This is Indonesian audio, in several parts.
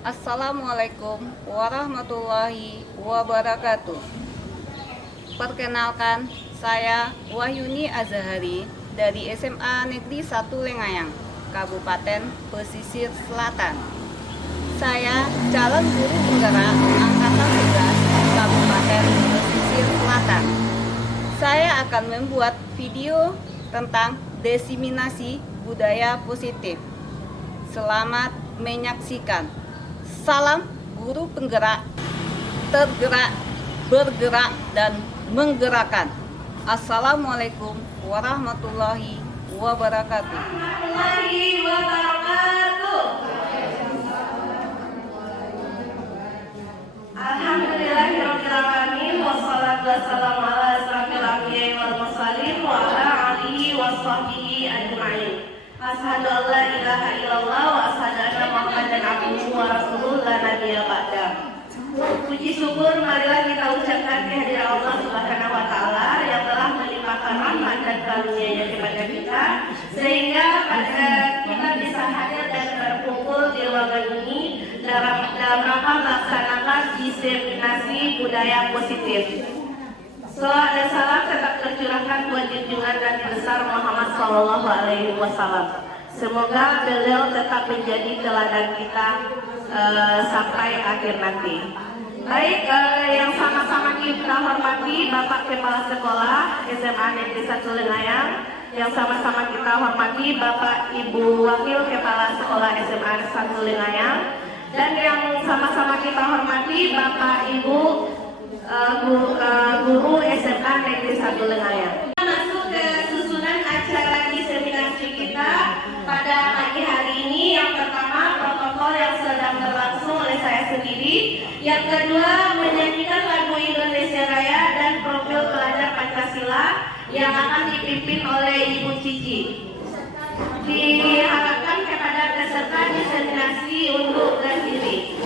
Assalamualaikum warahmatullahi wabarakatuh. Perkenalkan, saya Wahyuni Azahari dari SMA Negeri 1 Lengayang, Kabupaten Pesisir Selatan. Saya calon guru penggerak Angkatan 11 Kabupaten Pesisir Selatan. Saya akan membuat video tentang diseminasi budaya positif. Selamat menyaksikan. Salam guru penggerak, tergerak, bergerak, dan menggerakkan. Assalamualaikum warahmatullahi wabarakatuh. Alhamdulillahirrahmanirrahim. Wassalatu wassalamu ala asrafil anbiya'i wal mursalin wa ala alihi washabbihi ajma'in. Asyhadu an la ilaha illallah wa asyhadu anna Muhammadan abduhu wa rasuluhu la nabiyya ba'da. Puji syukur marilah kita ucapkan kehadiran Allah Subhanahu wa taala yang telah melimpahkan rahmat dan karunia-Nya kepada kita sehingga kita bisa hadir dan berkumpul di ruangan ini dalam rangka melaksanakan diseminasi budaya positif. Salawat dan salam tetap tercurahkan buat junjungan Nabi besar Muhammad Sallallahu Alaihi Wasallam. Semoga beliau tetap menjadi teladan kita sampai akhir nanti. Baik, yang sama-sama kita hormati Bapak Kepala Sekolah SMA Negeri 1 Lengayang, yang sama-sama kita hormati Bapak Ibu Wakil Kepala Sekolah SMA 1 Lengayang, dan yang sama-sama kita hormati Bapak Ibu guru SMA Negeri 1 Lengayang. Masuk ke susunan acara diseminasi kita pada pagi hari ini. Yang pertama, protokol yang sedang berlangsung oleh saya sendiri. Yang kedua, menyanyikan lagu Indonesia Raya dan profil pelajar Pancasila yang akan dipimpin oleh Ibu Cici. Diharapkan kepada peserta diseminasi untuk berdiri.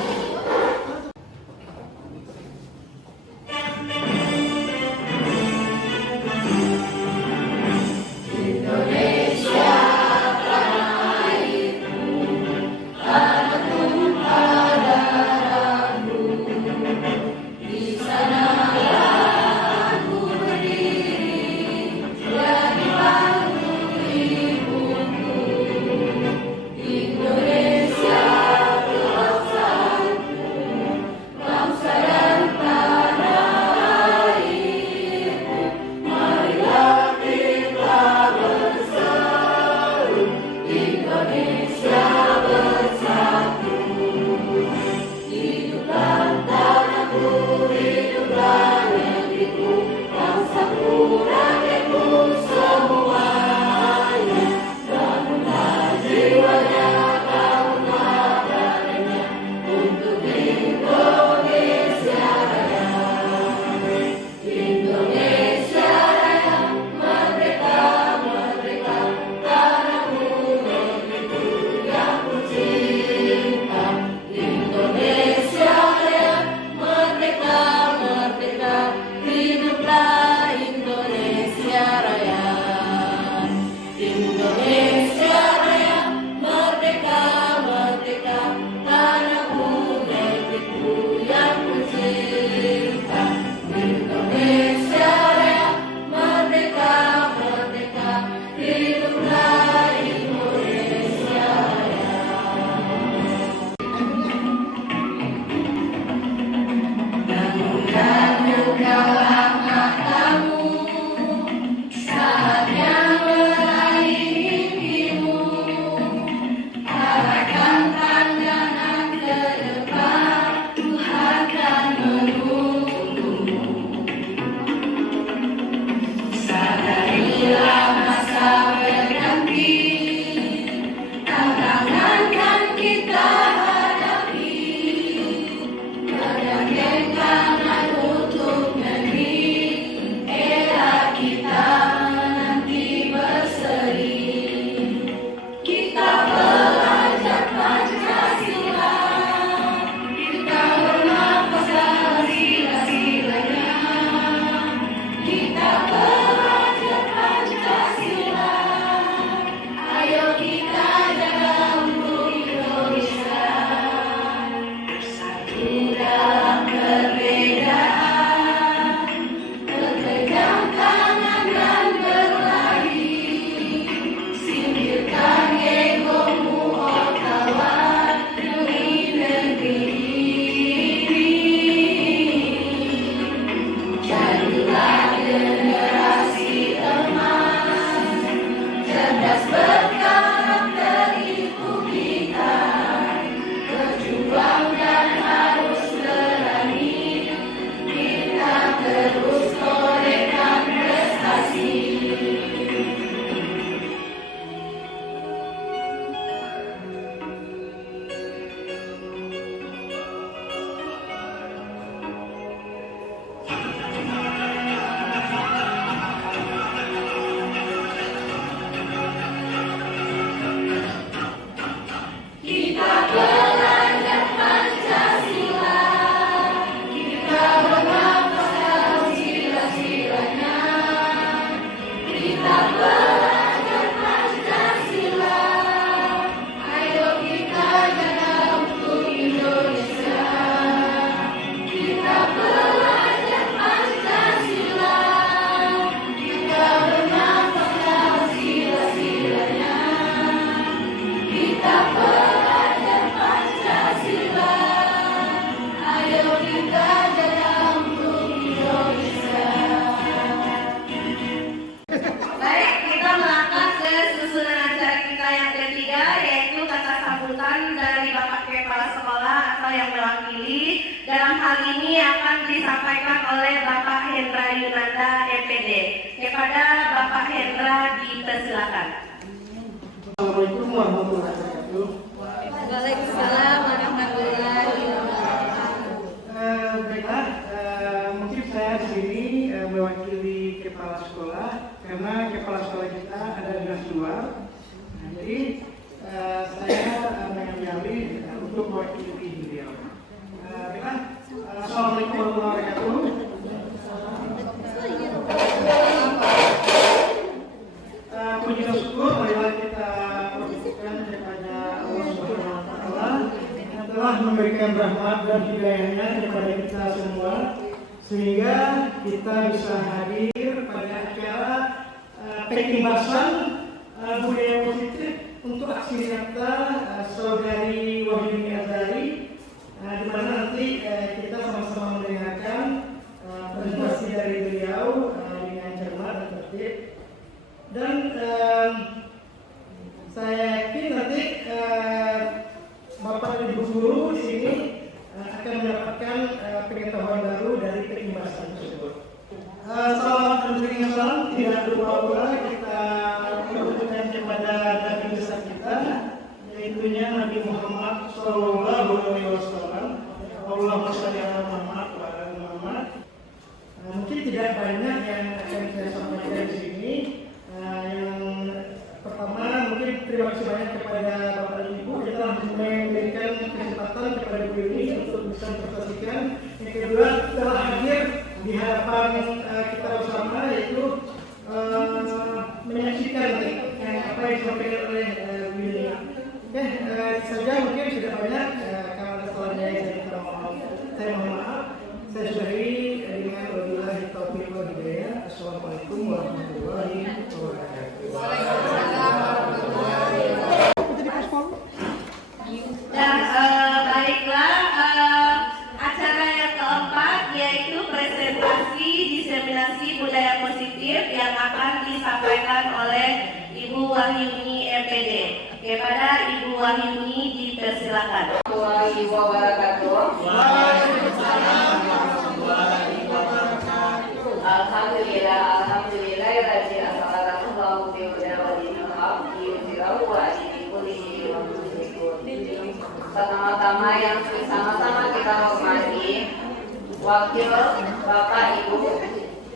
ini akan disampaikan oleh Bapak Hendra Yunanda, MPD. Kepada Bapak Hendra dipersilakan. Assalamualaikum warahmatullahi wabarakatuh. Waalaikumsalam warahmatullahi wabarakatuh. Baiklah, mungkin saya di sini mewakili kepala sekolah karena kepala sekolah kita ada di luar. Nah, jadi saya mengambil alih untuk mewakili beliau. Baiklah, assalamualaikum warahmatullahi wabarakatuh. Puji dan syukur marilah kita lakukan kepada Allah Subhanahu wa taala yang telah memberikan rahmat dan hidayahnya kepada kita semua sehingga kita bisa hadir pada acara pengkibasan budaya positif untuk aksi nyata saudari Wahyuni Azhari, di mana nanti kita sama-sama mendengarkan presentasi dari beliau dengan cermat dan tertib. Dan saya yakin nanti Bapak dan Ibu guru di sini akan mendapatkan pengetahuan baru dari pengkibasan tersebut. Salam dan berikan salam, tidak lupa pula kita mengucapkan kepada Nabi besar kita, yaitunya Nabi Muhammad Sallallahu Alaihi Wasallam. Allahumma sholli ala Muhammad wa ala ali Muhammad. Mungkin tidak banyak yang akan saya sampaikan di sini. Yang pertama mungkin terima kasih banyak kepada Bapak dan Ibu, kita langsung memberikan kesempatan kepada Bu Yuni untuk bisa mempresentasikan. Yang kedua telah hadir di hadapan kita bersama, yaitu menyaksikan apa yang disampaikan oleh Bu Yuni. Oke, saja mungkin sudah banyak. Kalau ada salahnya saya mohon maaf. Saya sudahi dengan wabillahi taufiq wal hidayah. Assalamualaikum warahmatullahi wabarakatuh. Dan baiklah, acara yang keempat yaitu presentasi diseminasi budaya positif yang akan disampaikan oleh Ibu Wahyuni MPD. Kepada Ibu Wahyuni dipersilakan. Warahmatullahi wabarakatuh. Alhamdulillah, alhamdulillah ya rabbil alamin. Allahu ta'ala wa yusirau wa yusirul muslimin. Pertama-tama yang sama-sama kita hormati Wakil Bapak Ibu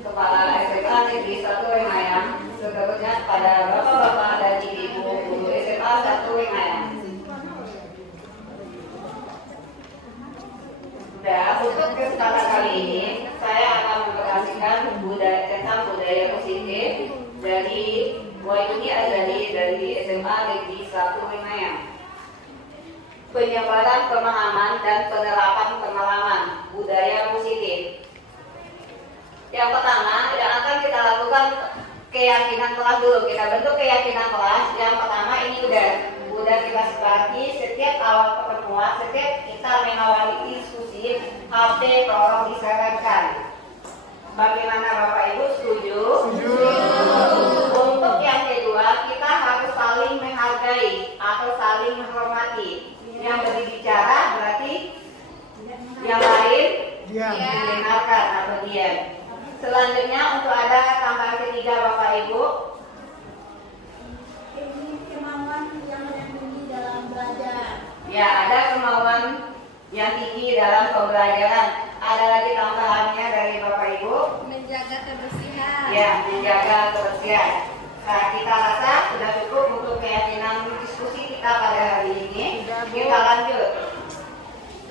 Kepala SMA Negeri 1 Lengayang, seterusnya kepada Bapak-bapak dan Ibu guru SMA 1 Lengayang. Dan untuk kesempatan kali ini saya akan memperhatikan tentang budaya positif dari Wahyuni Azhari dari SMA Negeri 1 Lengayang. Penyebaran pemahaman dan penerapan pengalaman budaya positif. Yang pertama yang akan kita lakukan keyakinan kelas dulu. Kita bentuk keyakinan kelas. Yang pertama ini udah kita sepakati setiap awal pertemuan, setiap kita mengawali diskusi, HP tolong disarankan. Bagaimana Bapak Ibu, setuju? Setuju. Untuk yang kedua, kita harus saling menghargai atau saling menghormati. Yang berbicara berarti yang lain didengarkan atau diam. Selanjutnya untuk ada tambahan ketiga Bapak Ibu. Kemauan yang tinggi dalam belajar. Ya, ada kemauan yang tinggi dalam pembelajaran. Ada lagi tambahannya dari Bapak Ibu. Menjaga kebersihan. Ya, menjaga kebersihan. Nah, kita rasa sudah cukup untuk keyakinan diskusi kita pada hari ini. Kita lanjut.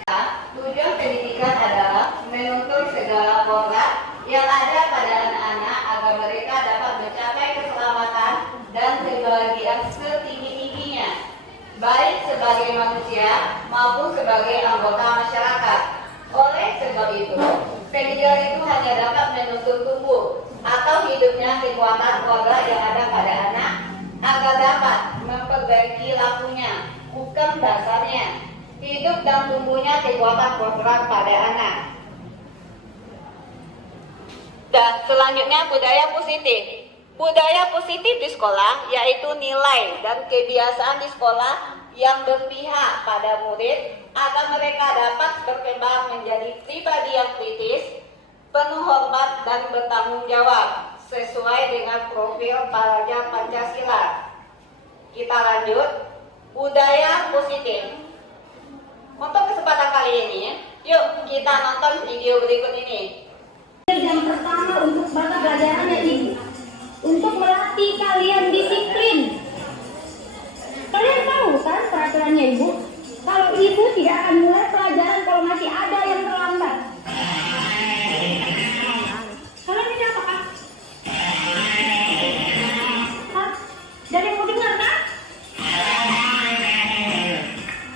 Nah, tujuan pendidikan adalah menuntut segala program yang ada pada anak-anak agar mereka dapat mencapai keselamatan dan kebahagiaan setinggi-tingginya, baik sebagai manusia maupun sebagai anggota masyarakat. Oleh sebab itu, pendidikan itu hanya dapat menuntun tumbuh atau hidupnya kekuatan keluarga yang ada pada anak agar dapat memperbaiki lakunya, bukan dasarnya. Hidup dan tumbuhnya kekuatan keluarga pada anak. Dan selanjutnya budaya positif. Budaya positif di sekolah yaitu nilai dan kebiasaan di sekolah yang berpihak pada murid agar mereka dapat berkembang menjadi pribadi yang kritis, penuh hormat dan bertanggung jawab sesuai dengan profil pelajar Pancasila. Kita lanjut, budaya positif. Untuk kesempatan kali ini, yuk kita nonton video berikut ini. Yang pertama untuk mata pelajarannya Ibu, untuk melatih kalian disiplin. Kalian tahu kan peraturannya Ibu? Kalau Ibu tidak akan mulai pelajaran kalau masih ada yang terlambat. Kalian ini apa kan? Hah? Jadi yang mau dengar kan?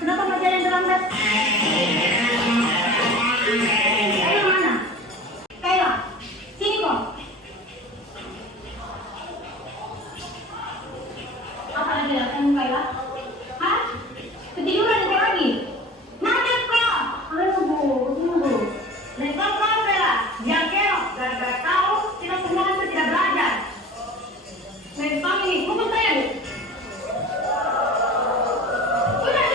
Kenapa masih ada yang terlambat? Ayo mana? Kayla, sini kok. Apa lagi lakukan Kayla? Hah? Ketiduran kok lagi? Mana kok? Ayo tunggu. Lekor kok Kayla? Jangan keok, gara-gara tahu kita semua itu tidak belajar. Lempang ini, pukul saya Bu. Udah.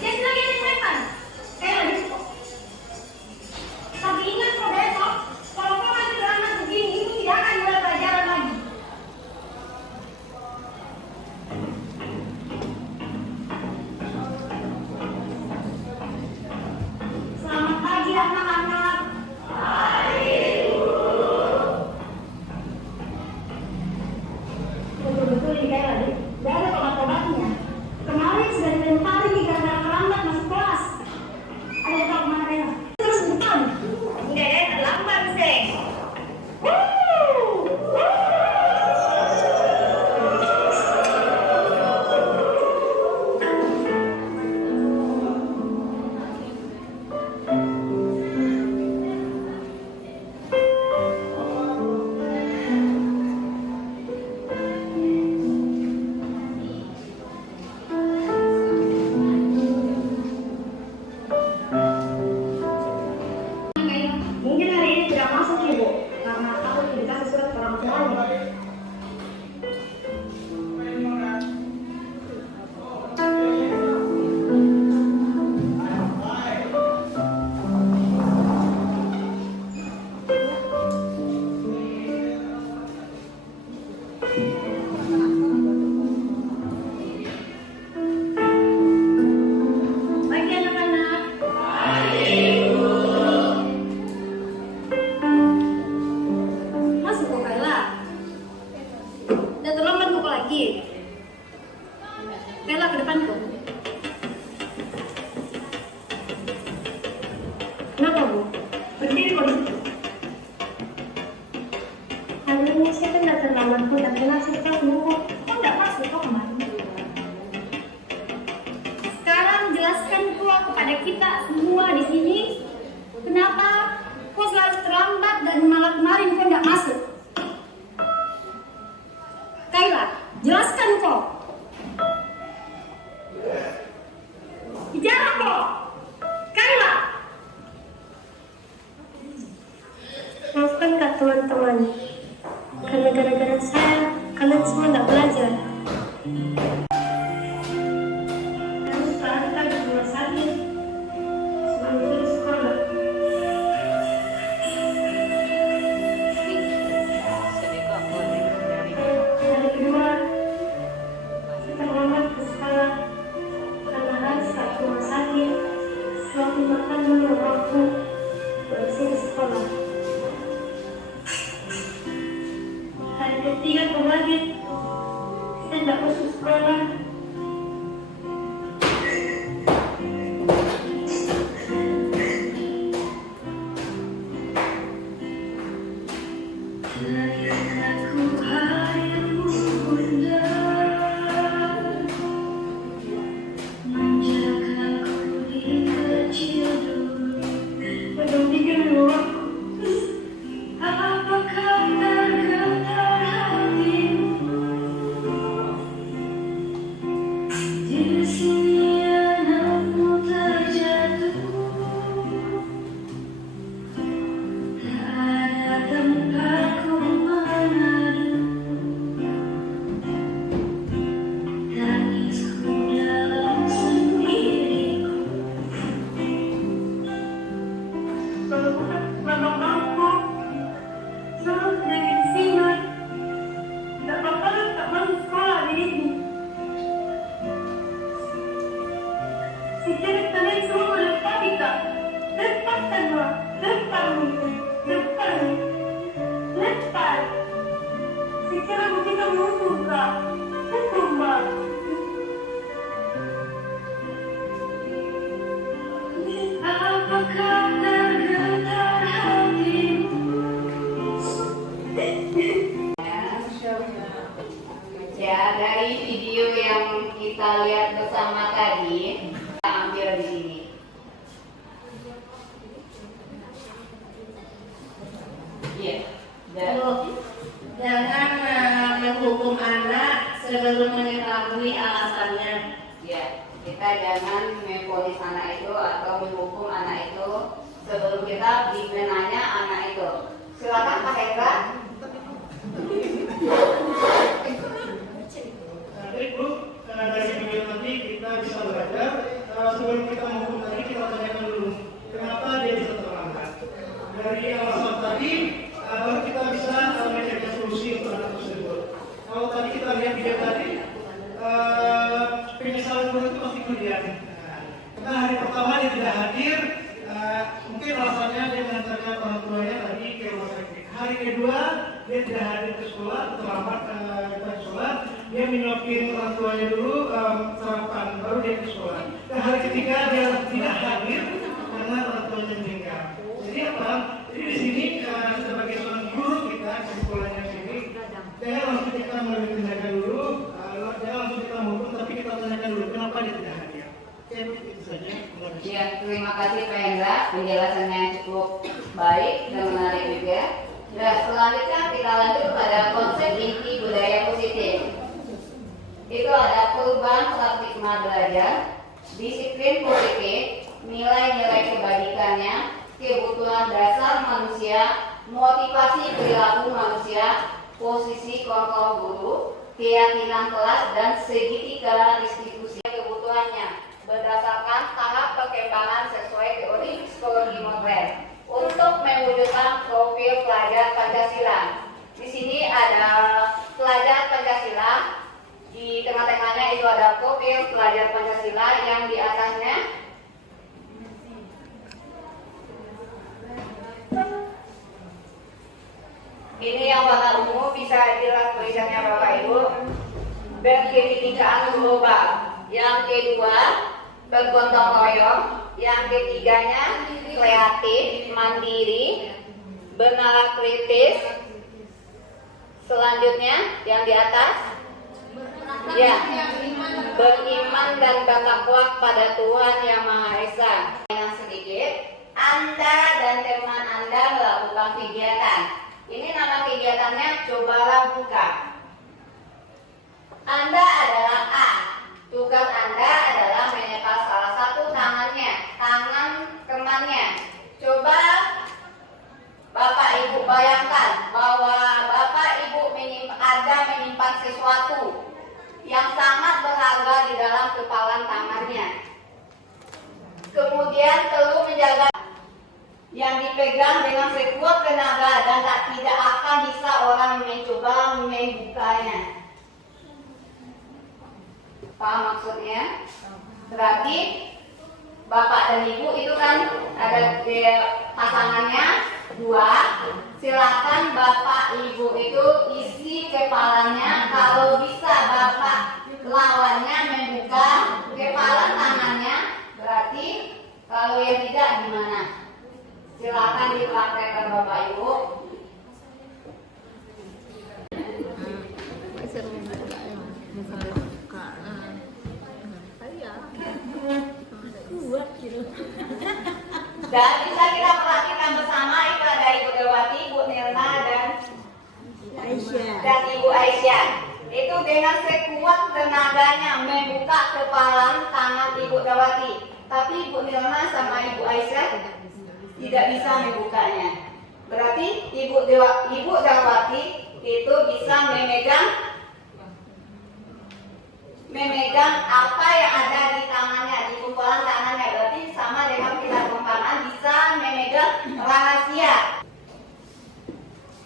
Jangan lagi yang lempar. Kayla, tapi ingat kok besok, kalau kau masih terlambat begini, Ibu tidak akan mulai pelajaran lagi. Selamat pagi anak-anak. Betul-betul ini kayak tadi, tidak ada obat-obatnya. Kemarin sudah dilempari nih gara-gara terlambat masuk kelas. Ada yang tahu kemana Kayla? Terus bukan. Dede terlambat sih. Mungkin hari ini tidak masuk Ibu, karena aku tidak dikasih surat ke orang tuanya. Pagi anak-anak. Masuk kok Kayla. Udah terlambat kok lagi. Kayla ke depan kok. Kenapa Bu? Berdiri kok di situ. Hari ini saya kan udah terlambat kok, tapi masih kita tunggu. Kok nggak masuk kok kemarin? Sekarang jelaskan pula kepada kita semua di sini, kenapa kok selalu terlambat dan malah kemarin kok nggak masuk? Kayla, jelaskan kok. Bicara kok. Kayla. Maafkan kak teman-teman, karena gara-gara saya kalian semua nggak belajar. Kamu sekarang kita di rumah sakit sebelum ke sekolah. Hari kedua, saya terlambat ke sekolah karena harus ke rumah sakit sewaktu makan minum waktu bersihin sekolah. Hari ketiga kemarin, saya tidak masuk sekolah. Ya, dari video yang kita lihat bersama tadi, kita ambil di sini. Iya. Dan Jangan menghukum anak sebelum mengetahui alasannya. ya, kita jangan memvonis anak itu atau menghukum anak itu sebelum kita menanya anak itu. Silakan Pak Hendra. Jadi Bu, dari video nanti kita bisa belajar. Sebelum kita menghukum tadi, kita tanyakan dulu kenapa dia bisa terlambat. Dari alasan tadi, baru kita bisa mencari solusi untuk anak tersebut. Kalau tadi kita lihat video tadi, penyesalan guru itu pasti kemudian. Karena hari pertama dia tidak hadir, mungkin alasannya dia mengantarkan orang tuanya tadi ke rumah sakit. Hari kedua dia tidak hadir ke sekolah, terlambat ke sekolah, dia menyuapin orang tuanya dulu sarapan, baru dia ke sekolah. Dan hari ketiga dia tidak hadir karena orang tuanya meninggal. Jadi apa? Jadi di sini sebagai seorang guru kita ke sekolahnya sini, jangan langsung kita melalui tindakan dulu, jangan langsung kita menghukum, tapi kita tanyakan dulu kenapa dia tidak hadir. Oke, itu saja. Ya, terima kasih Pak Hendra, penjelasannya yang cukup baik dan menarik juga. Dan selanjutnya kita lanjut pada konsep inti budaya positif. Itu ada perubahan paradigma belajar, disiplin positif, nilai-nilai kebaikannya, kebutuhan dasar manusia, motivasi perilaku manusia, posisi kontrol guru, keyakinan kelas, dan segitiga distribusi kebutuhannya berdasarkan tahap perkembangan sesuai teori psikologi modern untuk mewujudkan profil pelajar Pancasila. Di sini ada pelajar Pancasila, di tengah-tengahnya itu ada profil pelajar Pancasila, yang di atasnya ini yang warna ungu, bisa dilihat tulisannya Bapak Ibu. Berkebinekaan global. Yang kedua, bergotong royong. Yang ketiganya, kreatif, mandiri, benalar kritis. Selanjutnya, yang di atas, ya, beriman dan bertakwa pada Tuhan Yang Maha Esa. Yang sedikit, Anda dan teman Anda melakukan kegiatan. Ini nama kegiatannya cobalah buka. Anda adalah A. Tugas Anda adalah menyetel salah satu tangan temannya. Coba Bapak Ibu bayangkan bahwa Bapak Ibu menyimpan sesuatu yang sangat berharga di dalam kepalan tangannya. Kemudian perlu menjaga yang dipegang dengan sekuat tenaga dan tidak akan bisa orang mencoba membukanya. Paham maksudnya? Berarti Bapak dan Ibu itu kan ada pasangannya dua. Silakan Bapak Ibu itu isi kepalanya. Kalau bisa Bapak lawannya membuka kepala tangannya, berarti kalau yang tidak gimana? Silakan dipraktekkan Bapak Ibu. Dan bisa kita perhatikan bersama, itu ada Ibu Dewati, Ibu Nirna, dan Ibu Aisyah. Itu dengan sekuat tenaganya membuka kepala tangan Ibu Dewati. Tapi Ibu Nirna sama Ibu Aisyah tidak bisa membukanya. Berarti Ibu Dewati itu bisa memegang apa yang ada di tangannya, di kumpulan tangannya. Berarti sama dengan kita pempanan, bisa memegang rahasia.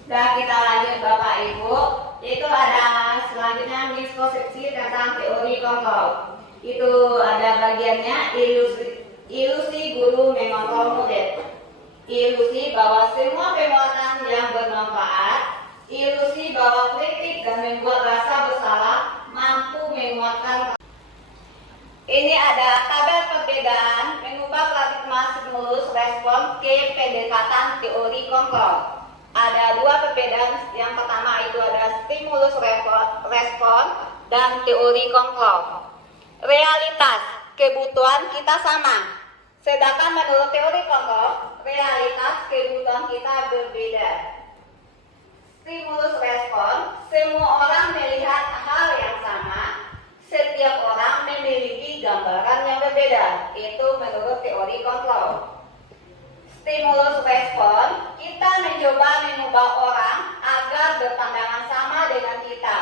Dan kita lanjut Bapak Ibu, itu ada selanjutnya miskonsepsi tentang teori kontrol. Itu ada bagiannya ilusi guru mengontrol murid, ilusi bahwa semua perbuatan yang bermanfaat, ilusi bahwa kritik dan membuat rasa bersalah mampu menguatkan. Ini ada tabel perbedaan mengubah paradigma stimulus respon ke pendekatan teori kontrol. Ada dua perbedaan. Yang pertama itu ada stimulus respon, dan teori kontrol. Realitas, kebutuhan kita sama. Sedangkan menurut teori kontrol, realitas kebutuhan kita berbeda. Stimulus respon, semua orang melihat hal yang sama. Setiap orang memiliki gambaran yang berbeda. Itu menurut teori kontrol. Stimulus respon, kita mencoba mengubah orang agar berpandangan sama dengan kita.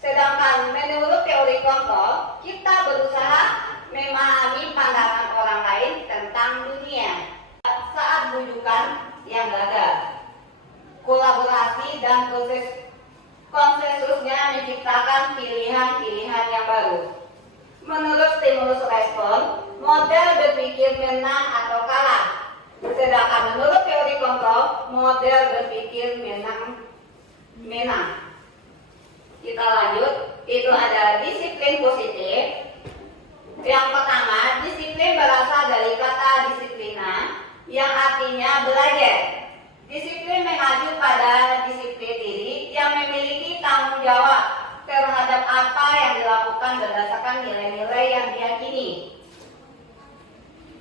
Sedangkan menurut teori kontrol, kita berusaha memahami pandangan orang lain tentang dunia. Saat rujukan yang gagal, kolaborasi dan konsensusnya menciptakan pilihan-pilihan yang baru. Menurut stimulus respon, model berpikir menang atau kalah. Sedangkan menurut teori kontrol, model berpikir menang. Kita lanjut, itu ada disiplin positif. Yang pertama, disiplin berasal dari kata disiplina, yang artinya belajar. Disiplin mengacu pada disiplin diri yang memiliki tanggung jawab terhadap apa yang dilakukan berdasarkan nilai-nilai yang diyakini.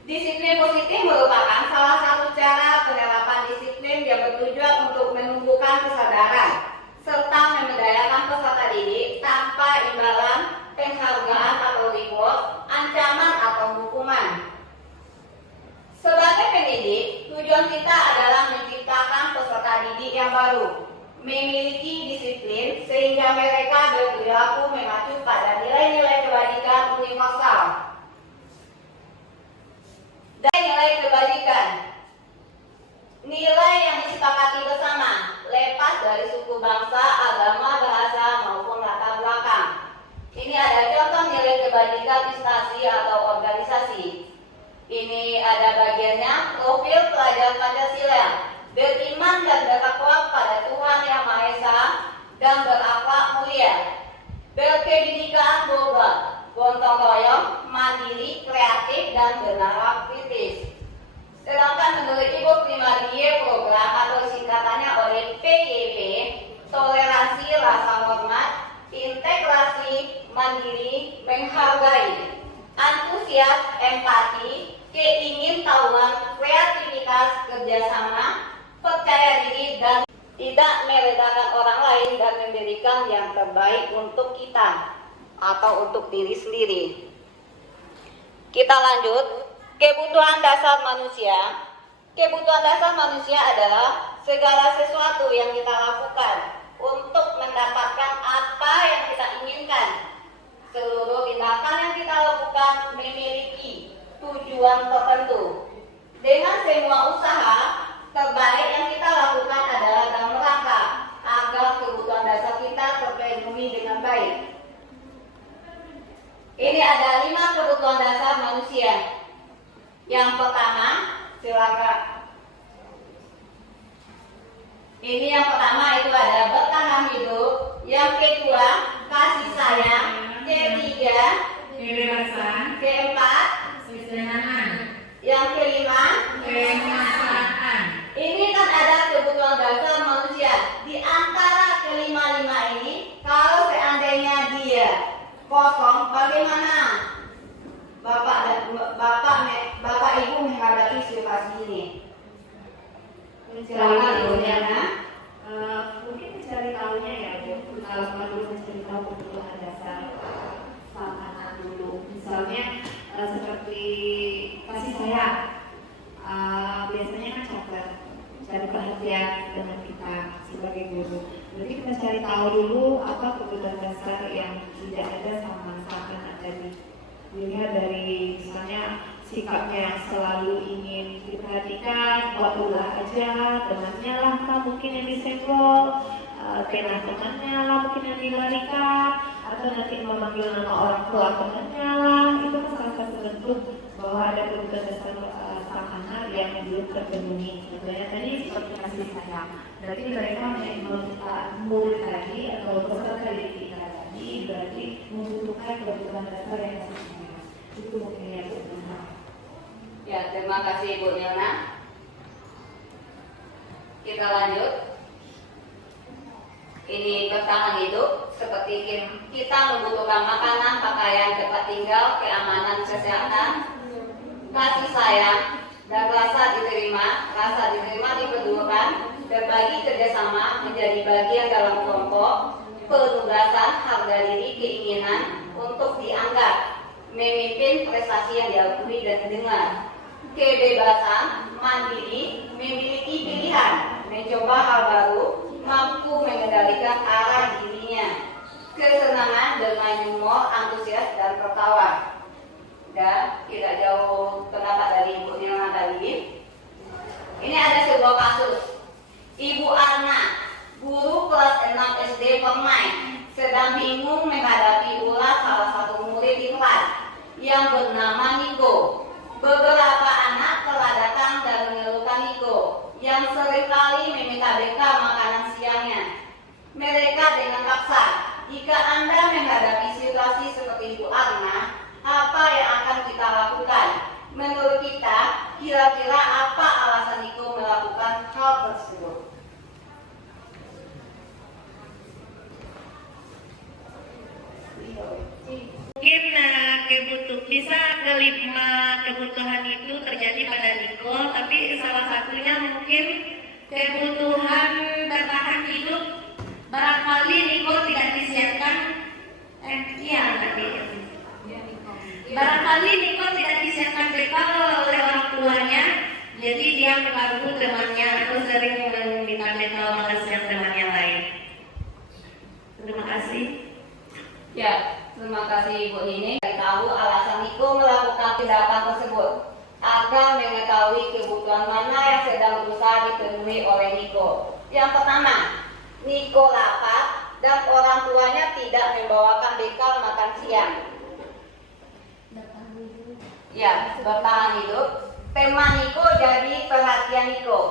Disiplin positif merupakan salah satu cara penerapan disiplin yang bertujuan untuk menumbuhkan kesadaran serta memberdayakan peserta didik tanpa imbalan, penghargaan atau reward, ancaman atau hukuman. Sebagai pendidik, tujuan kita adalah menciptakan peserta didik yang baru, memiliki disiplin sehingga mereka berperilaku mengacu pada nilai-nilai kebajikan universal. Dan nilai kebajikan, nilai yang disepakati bersama, lepas dari suku bangsa, agama, bahasa, maupun latar belakang. Ini ada contoh nilai kebajikan instansi atau organisasi. Ini ada bagiannya, profil pelajar Pancasila, beriman dan bertakwa pada Tuhan Yang Maha Esa dan berakhlak mulia, berpendidikan global, gotong royong, mandiri, kreatif, dan bernalar kritis. Sedangkan menurut Ibu Primarie program atau singkatannya oleh PYP, toleransi, rasa hormat, integrasi, mandiri, menghargai, antusias, empati, keingintahuan, kreativitas, kerjasama, percaya diri, dan tidak merendahkan orang lain dan memberikan yang terbaik untuk kita atau untuk diri sendiri. Kita lanjut, kebutuhan dasar manusia. Kebutuhan dasar manusia adalah segala sesuatu yang kita lakukan untuk mendapatkan apa yang kita inginkan. Seluruh tindakan yang kita lakukan memiliki tujuan tertentu. Dengan semua usaha terbaik yang kita lakukan adalah dalam rangka agar kebutuhan dasar kita terpenuhi dengan baik. Ini ada 5 kebutuhan dasar manusia. Yang pertama, silakan. Ini yang pertama itu ada bertahan hidup. Yang kedua, kasih sayang. Ketiga, kebebasan, keempat, kesenangan, yang kelima, kemanfaatan. ini kan ada kebutuhan dasar manusia. Di antara kelima-lima ini, kalau seandainya dia kosong, bagaimana Bapak Ibu menghadapi situasi ini? Silakan Ibu Diana. Mungkin mencari tahunya ya Bu, kalau perlu mencari tahu kebutuhan dasar sang anak dulu. Misalnya seperti kasih sayang, biasanya kan cari perhatian dengan kita sebagai guru. Jadi kita cari tahu dulu apa kebutuhan dasar yang tidak ada sama sang anak tadi. Dilihat dari misalnya sikapnya yang selalu ingin diperhatikan, buat ulah aja, temannya lah mungkin yang disenggol, temannya lah mungkin yang dilarikan, atau nanti memanggil nama orang tua temannya lah. Itu kan salah satu bentuk bahwa ada kebutuhan dasar sang anak yang belum terpenuhi. Contohnya tadi seperti kasih sayang. Berarti mereka meminta murid tadi atau peserta didik kita tadi berarti membutuhkan kebutuhan dasar yang sesungguhnya. Itu mungkin yang pertama. Ya, terima kasih Bu Nilna. Kita lanjut. ini bertahan hidup seperti kita membutuhkan makanan, pakaian, tempat tinggal, keamanan, kesehatan, kasih sayang, dan rasa diterima diperlukan, berbagi kerjasama, menjadi bagian dalam kelompok, penugasan, harga diri, keinginan untuk dianggap, memimpin prestasi yang diakui dan didengar, kebebasan, mandiri, memiliki pilihan, mencoba hal baru, mampu mengendalikan arah dirinya, kesenangan, bermain humor, antusias, dan tertawa. Dan tidak jauh pendapat dari Ibu Nilma tadi. Ini ada sebuah kasus. Ibu Arna, guru kelas 6 SD Permai, sedang bingung menghadapi ulas salah satu murid di kelas yang bernama Niko. Beberapa anak telah datang dan mengeluhkan Niko yang seringkali meminta bekal makanan siangnya. Mereka dengan paksa. Jika Anda menghadapi situasi seperti Ibu Arna, apa yang akan kita lakukan? Menurut kita, kira-kira apa alasan Niko melakukan hal tersebut? Mungkin bisa kelima kebutuhan itu terjadi pada Niko, tapi salah satunya mungkin kebutuhan bertahan hidup. Barangkali Niko tidak disiapkan, barangkali Niko tidak disiapkan bekal oleh orang tuanya, jadi dia mengganggu temannya atau sering meminta bekal makan siang teman yang lain. Terima kasih. Ya, terima kasih Ibu Nini. Tahu alasan Niko melakukan tindakan tersebut agar mengetahui kebutuhan mana yang sedang berusaha dipenuhi oleh Niko. Yang pertama, Niko lapar dan orang tuanya tidak membawakan bekal makan siang. Ya, bertahan hidup. Tema Niko jadi perhatian Niko.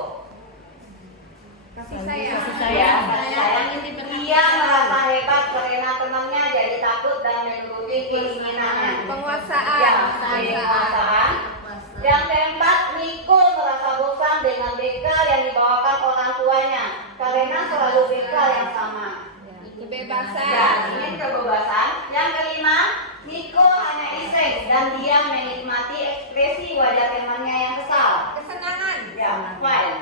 Kasih sayang. Ya, kasih sayang. Dia merasa hebat karena temannya jadi takut dan menuruti keinginannya. Penguasaan. Ya, penguasaan. Yang keempat, Niko merasa bosan dengan bekal yang dibawakan orang tuanya karena selalu bekal yang sama. Kebebasan. Ya, ini kebebasan. Yang kelima, Niko hanya iseng dan dia menikmati ekspresi wajah temannya yang kesal. Kesenangan. Ya, fine.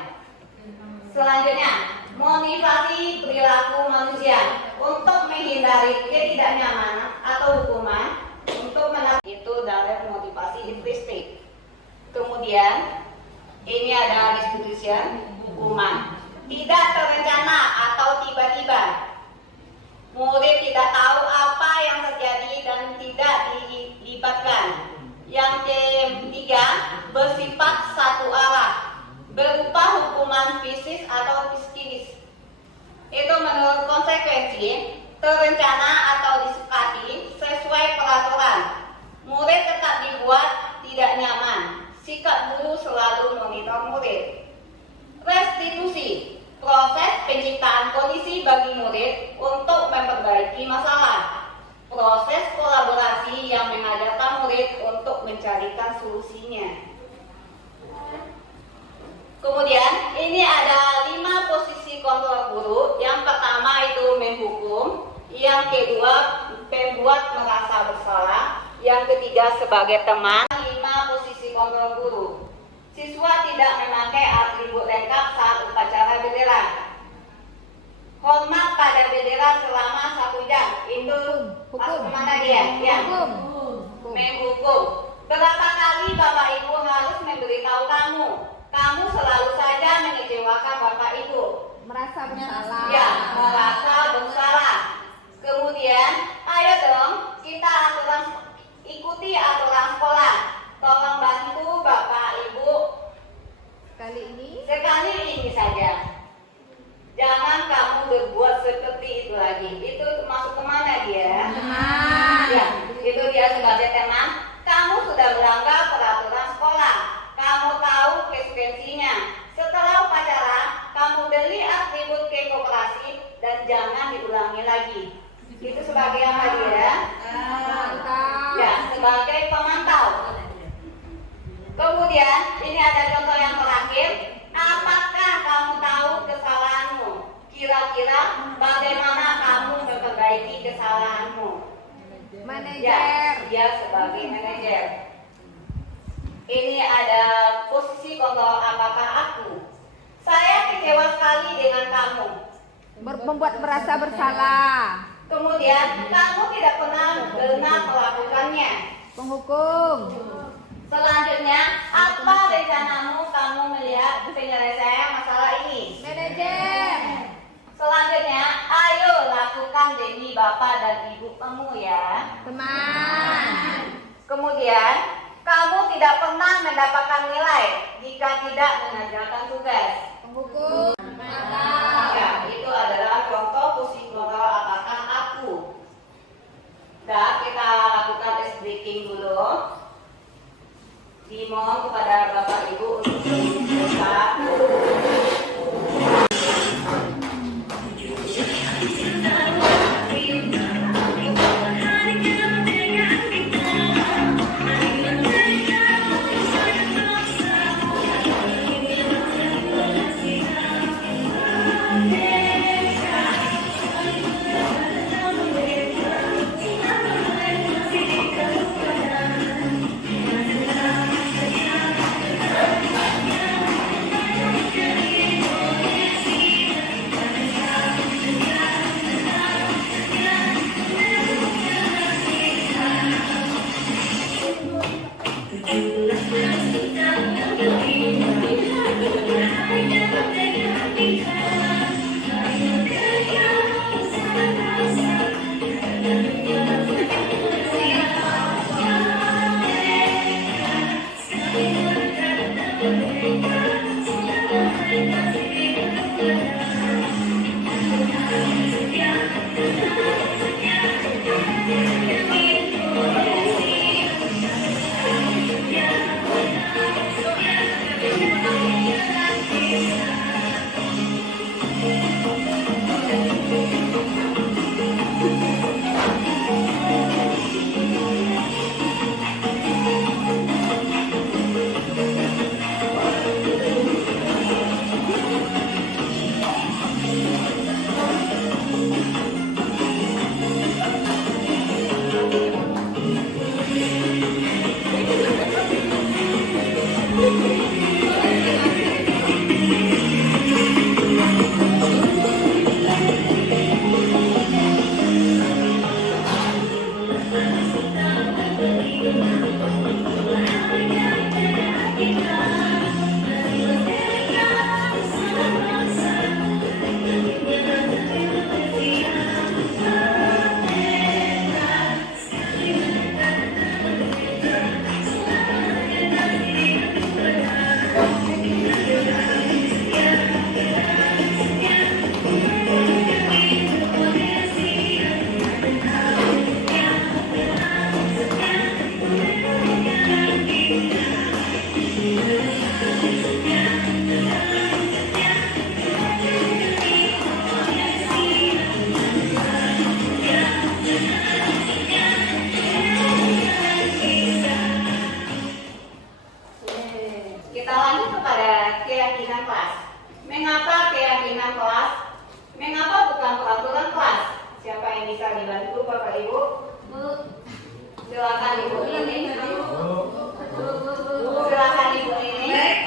Selanjutnya, motivasi perilaku manusia untuk menghindari ketidaknyamanan atau hukuman untuk itu dari motivasi intrinsic. Kemudian, ini ada restitution, hukuman. Tidak terencana atau tiba-tiba. Murid tidak tahu apa yang terjadi dan tidak dilibatkan. Yang ketiga, bersifat satu arah, berupa hukuman fisik atau psikis. Itu menurut konsekuensi, terencana atau disepakati sesuai peraturan. Murid tetap dibuat tidak nyaman. Sikap guru selalu memonitor murid. Restitusi, proses penciptaan kondisi bagi murid untuk memperbaiki masalah. Proses kolaborasi yang mengajarkan murid untuk mencarikan solusinya. Kemudian ini ada 5 posisi kontrol guru. Yang pertama itu menghukum, yang kedua membuat merasa bersalah, yang ketiga sebagai teman. 5 posisi kontrol guru. Siswa tidak memakai atribut lengkap saat upacara bendera. Hormat pada bendera selama 1 jam. Itu masuk kemana dia? Ya. Menghukum. Berapa kali Bapak Ibu harus memberitahu kamu? Kamu selalu saja mengecewakan Bapak Ibu. Merasa bersalah. Ya, merasa bersalah. Kemudian, ayo dong kita ikuti aturan sekolah. Tolong bantu Bapak Ibu. Sekali ini saja. Jangan kamu berbuat seperti itu lagi. Itu masuk kemana dia? Teman. Ya, itu dia sebagai teman. Kamu sudah melanggar peraturan sekolah. Kamu tahu konsekuensinya. Setelah upacara, kamu beli atribut ke koperasi dan jangan diulangi lagi. Itu sebagai apa dia? Ya, sebagai pemantau. Kemudian, ini ada contoh yang terakhir. Apakah kamu tahu kesalahanmu? Kira-kira bagaimana Manajer. Dia sebagai manajer. Ini ada posisi kontrol apakah aku. Saya kecewa sekali dengan kamu. Membuat merasa bersalah. Kemudian kamu tidak pernah benar melakukannya. Penghukum. Selanjutnya, apa rencanamu kamu melihat penyelesaian masalah ini? Manajer. Selanjutnya, ayo lakukan demi bapak dan ibu kamu ya. Teman. Kemudian, kamu tidak pernah mendapatkan nilai jika tidak mengerjakan tugas. Penghukum. Mantap. Ya, itu adalah contoh posisi kontrol apakah aku. Dan kita lakukan ice breaking dulu. Dimohon kepada bapak ibu untuk membuka. Kita lanjut kepada keyakinan kelas. Mengapa keyakinan kelas? Mengapa bukan peraturan kelas? Siapa yang bisa dibantu Bapak Ibu? Silakan Ibu ini. Silakan Ibu ini. Baik,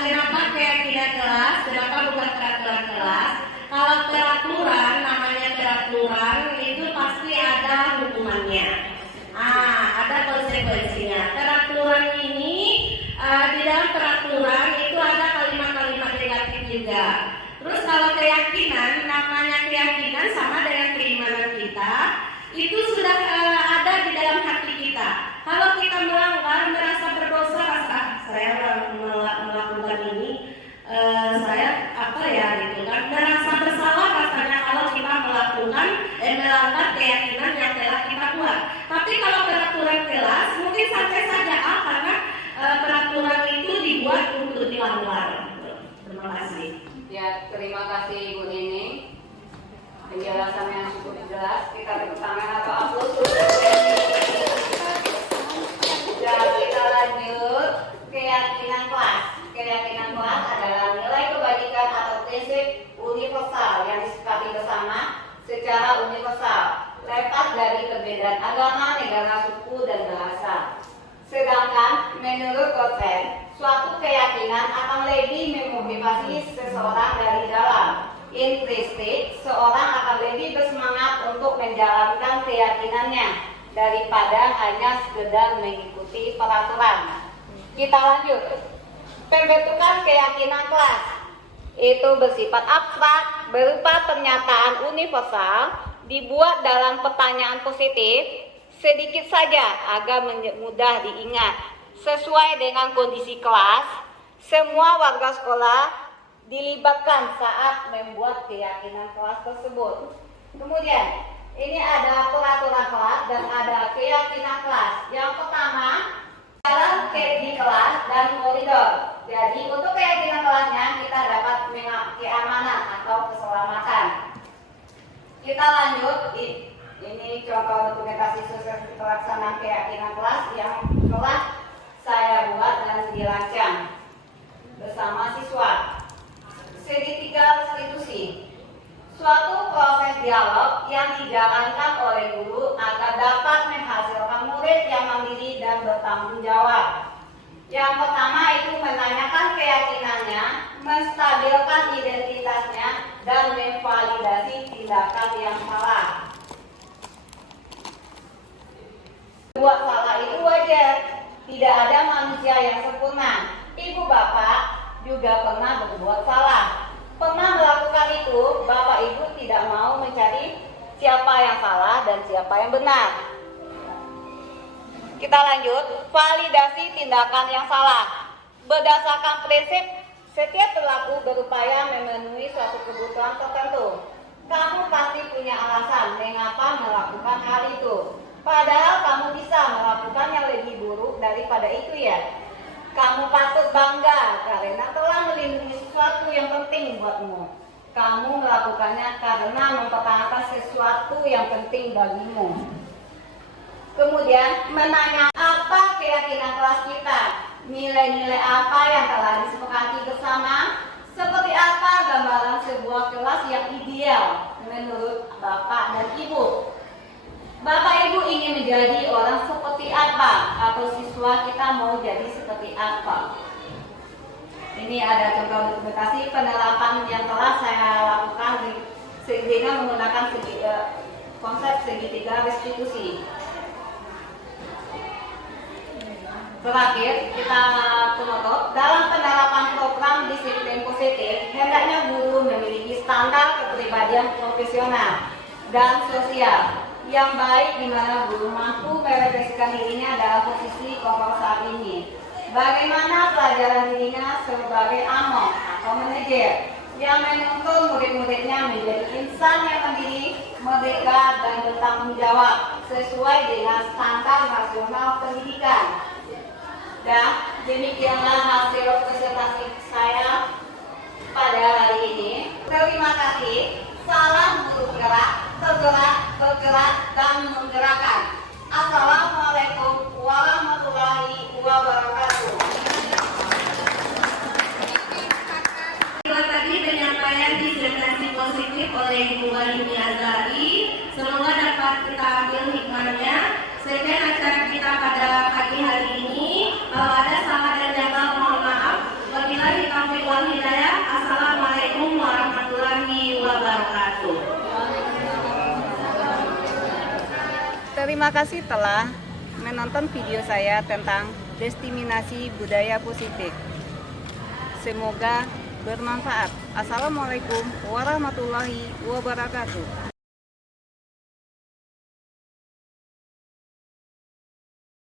kenapa keyakinan kelas? Kenapa bukan peraturan kelas? Kalau peraturan, namanya peraturan itu pasti ada hukumannya. Ada konsekuensinya. Peraturan ini di dalam peraturan itu ada kalimat-kalimat negatif juga. Terus kalau keyakinan, namanya keyakinan sama dengan keimanan kita, itu sudah ada di dalam hati kita. Kalau kita melanggar, merasa berdosa, rasa saya melakukan ini, saya apa ya gitu kan, merasa bersalah rasanya kalau kita melakukan melanggar keyakinan yang telah kita buat. Tapi kalau peraturan kelas mungkin santai saja karena peraturan itu dibuat untuk dilanggar. Terima kasih. Ya, terima kasih Ibu Nining. Penjelasan yang cukup jelas. Kita tepuk tangan atau aplaus. Ya, kita lanjut. Keyakinan kelas. Keyakinan kelas adalah nilai kebajikan atau prinsip universal yang disepakati bersama secara universal, lepas dari perbedaan agama, negara, negara, suku, dan bahasa. Sedangkan menurut dosen, suatu keyakinan akan lebih memotivasi seseorang dari dalam. Intrinsik, seorang akan lebih bersemangat untuk menjalankan keyakinannya daripada hanya sekedar mengikuti peraturan. Kita lanjut. Pembentukan keyakinan kelas itu bersifat abstrak, berupa pernyataan universal, dibuat dalam pertanyaan positif, sedikit saja agar mudah diingat. Sesuai dengan kondisi kelas, semua warga sekolah dilibatkan saat membuat keyakinan kelas tersebut. Kemudian, ini ada peraturan kelas dan ada keyakinan kelas. Yang pertama, jalan di kelas dan koridor. Jadi, untuk keyakinan kelasnya kita dapat keamanan atau keselamatan. Kita lanjut. Ini contoh dokumentasi sukses pelaksanaan keyakinan kelas yang telah saya buat dan dirancang bersama siswa. Segitiga restitusi, suatu proses dialog yang dijalankan oleh guru agar dapat menghasilkan murid yang mandiri dan bertanggung jawab. Yang pertama itu menanyakan keyakinannya, menstabilkan identitasnya, dan memvalidasi tindakan yang salah. Buat salah itu wajar, tidak ada manusia yang sempurna. Ibu bapak juga pernah berbuat salah. Pernah melakukan itu, bapak ibu tidak mau mencari siapa yang salah dan siapa yang benar. Kita lanjut, validasi tindakan yang salah. Berdasarkan prinsip, setiap pelaku berupaya memenuhi suatu kebutuhan tertentu. Kamu pasti punya alasan mengapa melakukan hal itu. Padahal kamu bisa melakukan yang lebih buruk daripada itu ya. Kamu patut bangga karena telah melindungi sesuatu yang penting buatmu. Kamu melakukannya karena mempertahankan sesuatu yang penting bagimu. Kemudian menanya apa keyakinan kelas kita, nilai-nilai apa yang telah disepakati bersama, seperti apa gambaran sebuah kelas yang ideal menurut bapak dan ibu. Bapak ibu ingin menjadi orang seperti apa, atau siswa kita mau jadi seperti apa. Ini ada contoh dokumentasi penerapan yang telah saya lakukan dengan menggunakan konsep segitiga restitusi. Terakhir, kita penutup, dalam penerapan program disiplin positif, hendaknya guru memiliki standar kepribadian profesional dan sosial yang baik, di mana guru mampu merefleksikan dirinya dalam posisi pokok saat ini. Bagaimana pelajaran dirinya sebagai among atau manajer yang menuntun murid-muridnya menjadi insan yang mandiri, merdeka, dan bertanggung jawab sesuai dengan standar nasional pendidikan. Dan demikianlah hasil presentasi saya pada hari ini. Terima kasih. Salam guru gerak, tergerak, bergerak, dan menggerakkan. Assalamualaikum warahmatullahi wabarakatuh. Tadi penyampaian disertasi positif oleh Ibu Wahyuni Azhari. Semoga dapat kita ambil hikmahnya. Sekian acara kita pada pagi hari ini. Kalau ada salah dan janggal, mohon maaf. Wabillahi taufiq wal hidayah. Assalamualaikum warahmatullahi wabarakatuh. Terima kasih telah menonton video saya tentang diskriminasi budaya positif. Semoga bermanfaat. Assalamualaikum warahmatullahi wabarakatuh.